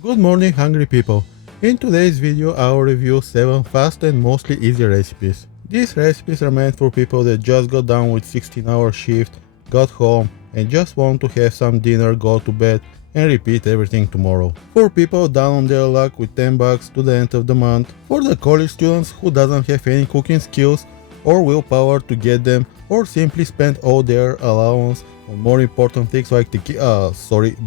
Good morning, hungry people. In today's video, I'll review 7 fast and mostly easy recipes. These recipes are meant for people that just got done with 16-hour shift, got home, and just want to have some dinner, go to bed, and repeat everything tomorrow. For people down on their luck with $10 to the end of the month. For the college students who doesn't have any cooking skills or willpower to get them, or simply spend all their allowance on more important things like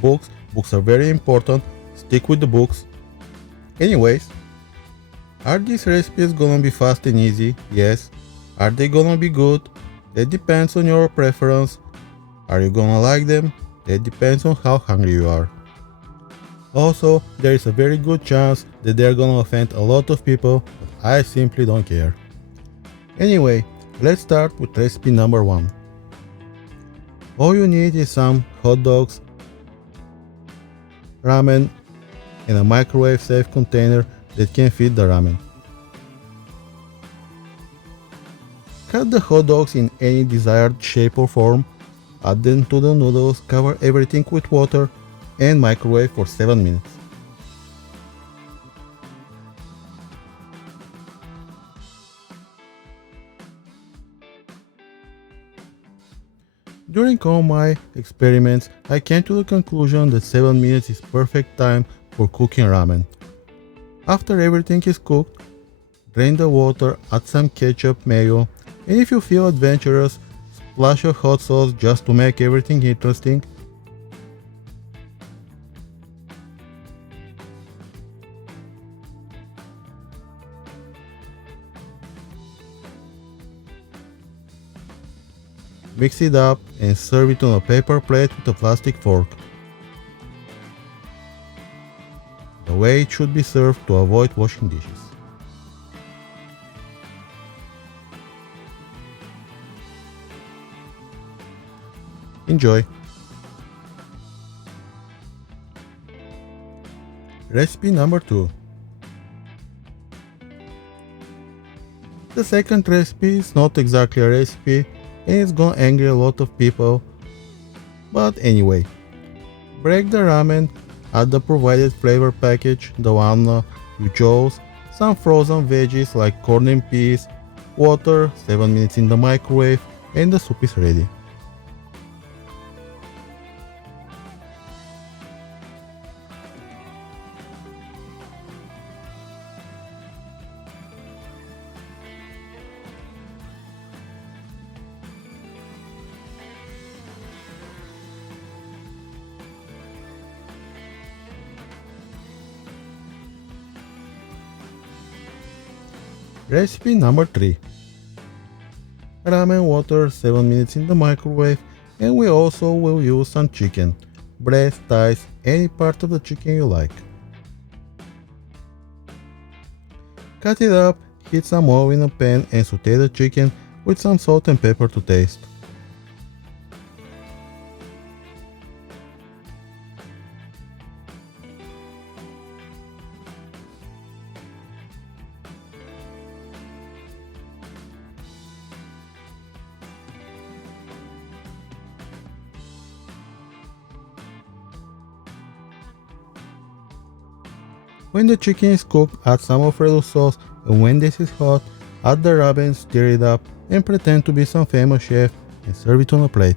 books. Books are very important. Stick with the books. Anyways, are these recipes gonna be fast and easy? Yes. Are they gonna be good? That depends on your preference. Are you gonna like them? That depends on how hungry you are. Also, there is a very good chance that they are gonna offend a lot of people, but I simply don't care. Anyway, let's start with recipe number 1. All you need is some hot dogs, ramen, and a microwave safe container that can fit the ramen. Cut the hot dogs in any desired shape or form, add them to the noodles, cover everything with water, and microwave for 7 minutes. During all my experiments, I came to the conclusion that 7 minutes is perfect time for cooking ramen. After everything is cooked, drain the water, add some ketchup, mayo, and if you feel adventurous, splash of hot sauce just to make everything interesting. Mix it up and serve it on a paper plate with a plastic fork. The way it should be served to avoid washing dishes. Enjoy! Recipe number 2. The second recipe is not exactly a recipe and it's gonna anger a lot of people, but anyway. Break the ramen, add the provided flavor package, the one you chose, some frozen veggies like corn and peas, water, 7 minutes in the microwave, and the soup is ready. Recipe number 3. Ramen water, 7 minutes in the microwave, and we also will use some chicken, breast, thighs, any part of the chicken you like. Cut it up, heat some oil in a pan and saute the chicken with some salt and pepper to taste. When the chicken is cooked, add some Alfredo sauce, and when this is hot, add the ramen, stir it up, and pretend to be some famous chef and serve it on a plate.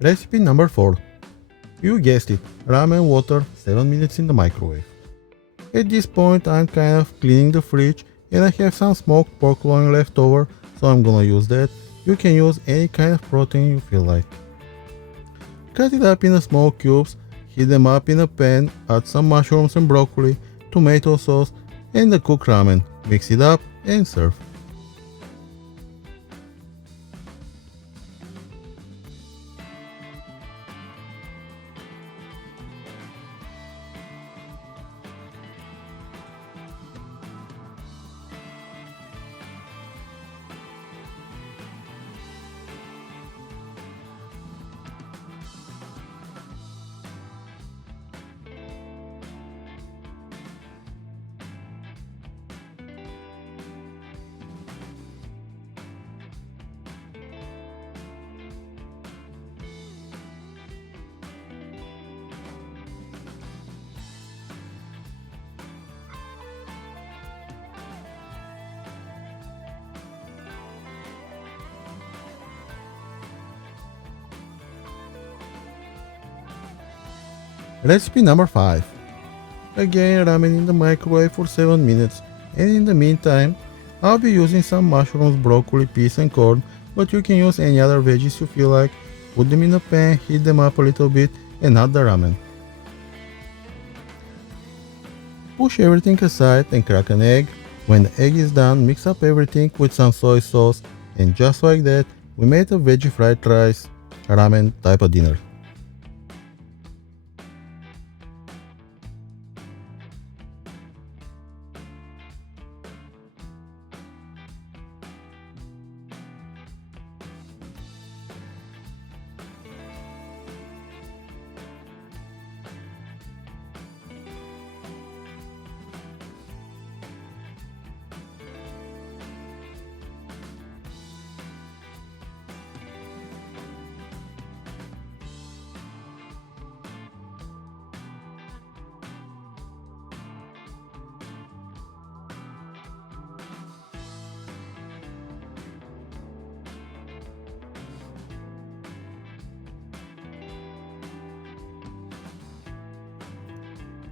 Recipe number 4. You guessed it, ramen water, 7 minutes in the microwave. At this point I'm kind of cleaning the fridge and I have some smoked pork loin left over, so I'm gonna use that. You can use any kind of protein you feel like. Cut it up in small cubes, heat them up in a pan, add some mushrooms and broccoli, tomato sauce, and the cooked ramen. Mix it up and serve. Recipe number 5. Again, ramen in the microwave for 7 minutes, and in the meantime, I'll be using some mushrooms, broccoli, peas and corn, but you can use any other veggies you feel like. Put them in a pan, heat them up a little bit, and add the ramen. Push everything aside and crack an egg. When the egg is done, mix up everything with some soy sauce, and just like that, we made a veggie fried rice ramen type of dinner.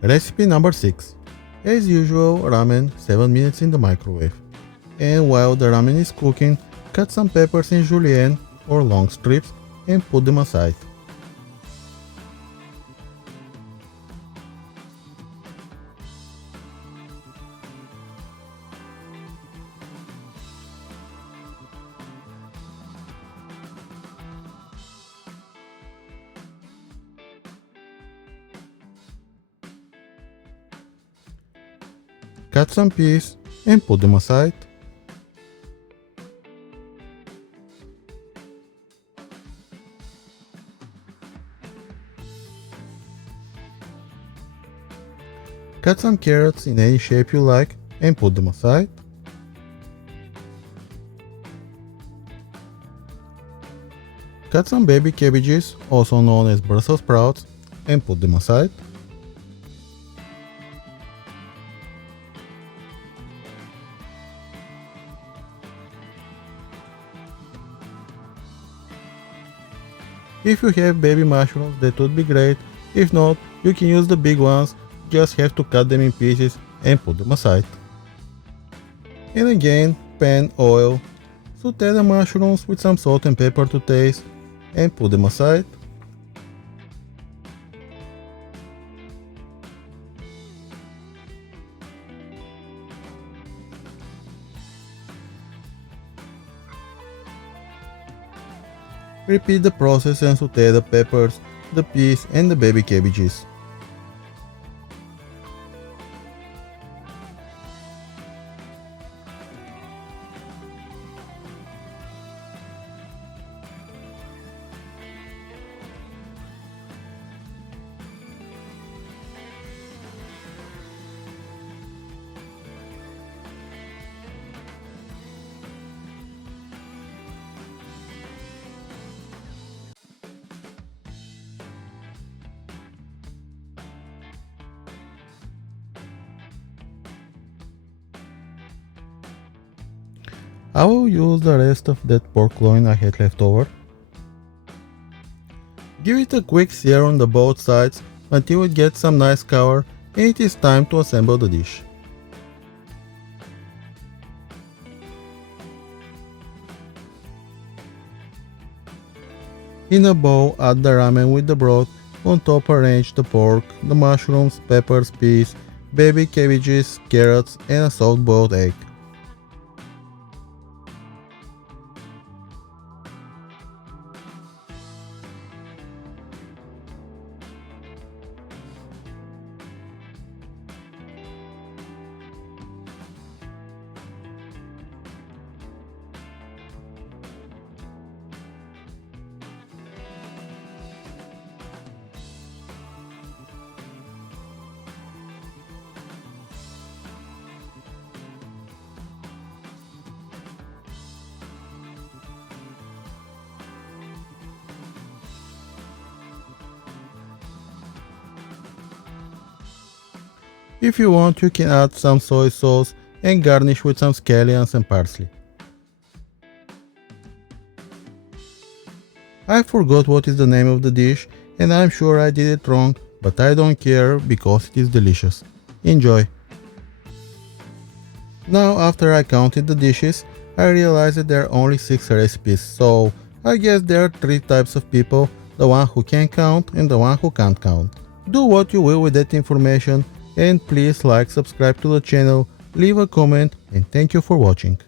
Recipe number 6. As usual, ramen 7 minutes in the microwave. And while the ramen is cooking, cut some peppers in julienne or long strips and put them aside. Cut some peas and put them aside. Cut some carrots in any shape you like and put them aside. Cut some baby cabbages, also known as Brussels sprouts, and put them aside. If you have baby mushrooms, that would be great. If not, you can use the big ones, just have to cut them in pieces and put them aside. And again, pan, oil, saute the mushrooms with some salt and pepper to taste and put them aside. Repeat the process and saute the peppers, the peas and the baby cabbages. I will use the rest of that pork loin I had left over. Give it a quick sear on the both sides until it gets some nice color, and it is time to assemble the dish. In a bowl, add the ramen with the broth. On top arrange the pork, the mushrooms, peppers, peas, baby cabbages, carrots and a soft boiled egg. If you want, you can add some soy sauce and garnish with some scallions and parsley. I forgot what is the name of the dish and I'm sure I did it wrong, but I don't care because it is delicious. Enjoy! Now after I counted the dishes, I realized that there are only 6 recipes, so I guess there are 3 types of people, the one who can count and the one who can't count. Do what you will with that information, and please like, subscribe to the channel, leave a comment, and thank you for watching.